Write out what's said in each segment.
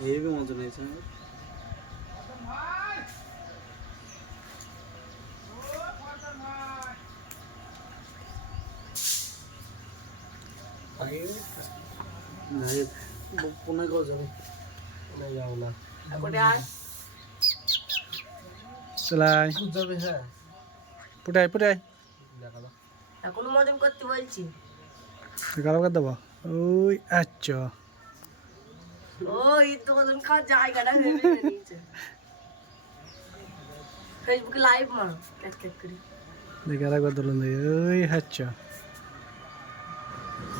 ये भी मजा नहीं है नहीं पुणे को जाओ नहीं जाओ ना এখন আর চলাই যাবে হ্যাঁ পুটাই পুটাই দেখা দাও এখন মজম করতে বলছি গালো করে দেবো ওই আচ্ছা ও এই তো কতক্ষণ খাওয়ার জায়গাটা ভেবে নিয়েছে ফেসবুকে লাইভ মারো ক্যাক ক্যাক করে গালো করে দিলাম ওই আচ্ছা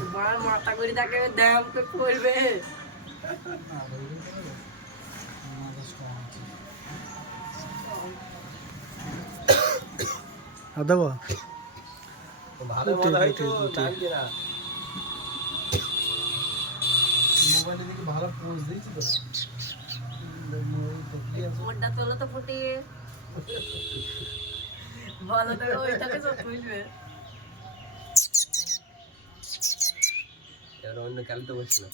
তোমার মাথা করে তাকে ড্যাম পে পড়বে আর দেবো ভালো ভালো হয়তো লাগছে না মোবাইলে দেখি ভালো পোজ দিয়েছি তো ফোনটা তোলো তো ফুটিয়ে বলো তো ওইটাকে সব তুলবে এবার অন্য খেলতে বসছিল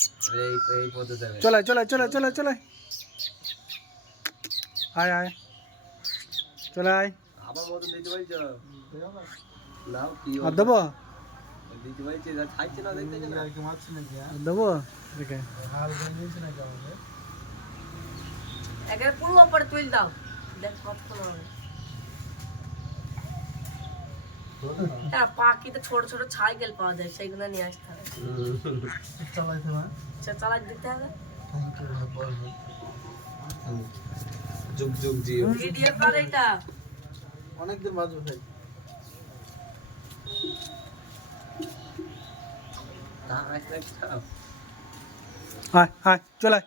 এই এই পদ্ধতি দেবে চলাই চলাই চলাই চলাই চলাই আয় আয় চলাই আবার মতন দিতে পারছো নাও কি আর দেবো দিতে পারছি যা খাইছে না দেখতে না আর কি মারছ না কি আর দেবো দেখে হাল গন্ডিছে না কেমন একের পুরো উপরে তুল দাও দেখ কতক্ষণ হবে হ্যাঁ পাখিতে ছোট ছোট সাইকেল পাওয়া যায় সেইগুলো নিয়ে আসতে হবে চালাইতে না চালাই দিতে হবে যুগ যুগ জিও ভিডিও কর এটা অনেকদিন বাজবে ভাই আয় আয় চলাই